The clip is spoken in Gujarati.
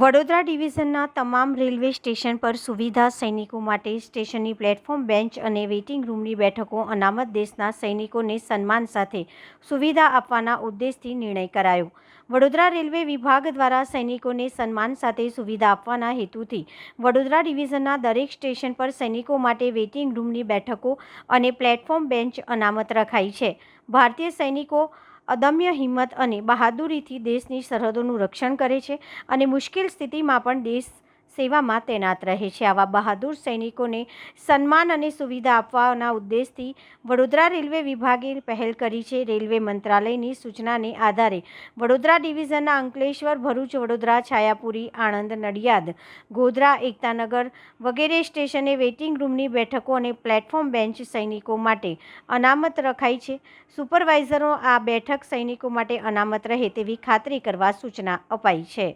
વડોદરા ડિવિઝનના તમામ રેલવે સ્ટેશન પર સુવિધા સૈનિકો માટે સ્ટેશનની પ્લેટફોર્મ, બેન્ચ અને વેઇટિંગ રૂમની બેઠકો અનામત દેશના સૈનિકોને સન્માન સાથે સુવિધા આપવાના ઉદ્દેશથી નિર્ણય કરાયો. વડોદરા રેલવે વિભાગ દ્વારા સૈનિકોને સન્માન સાથે સુવિધા આપવાના હેતુથી વડોદરા ડિવિઝનના દરેક સ્ટેશન પર સૈનિકો માટે વેઇટિંગ રૂમની બેઠકો અને પ્લેટફોર્મ, બેન્ચ અનામત રખાઈ છે. ભારતીય સૈનિકો અદમ્ય હિંમત અને બહાદુરીથી દેશની સરહદોનું રક્ષણ કરે છે અને મુશ્કેલ સ્થિતિમાં પણ દેશ સેવામાં તૈનાત રહે છે. આવા બહાદુર સૈનિકોને સન્માન અને સુવિધા આપવાના ઉદ્દેશથી વડોદરા રેલવે વિભાગે પહેલ કરી છે. રેલવે મંત્રાલયની સૂચનાને આધારે વડોદરા ડિવિઝનના અંકલેશ્વર, ભરૂચ, વડોદરા, છાયાપુરી, આણંદ, નડિયાદ, ગોધરા, એકતાનગર વગેરે સ્ટેશને વેઇટિંગ રૂમની બેઠકો અને પ્લેટફોર્મ બેન્ચ સૈનિકો માટે અનામત રખાઈ છે. સુપરવાઇઝરો આ બેઠક સૈનિકો માટે અનામત રહે તેવી ખાતરી કરવા સૂચના અપાઈ છે.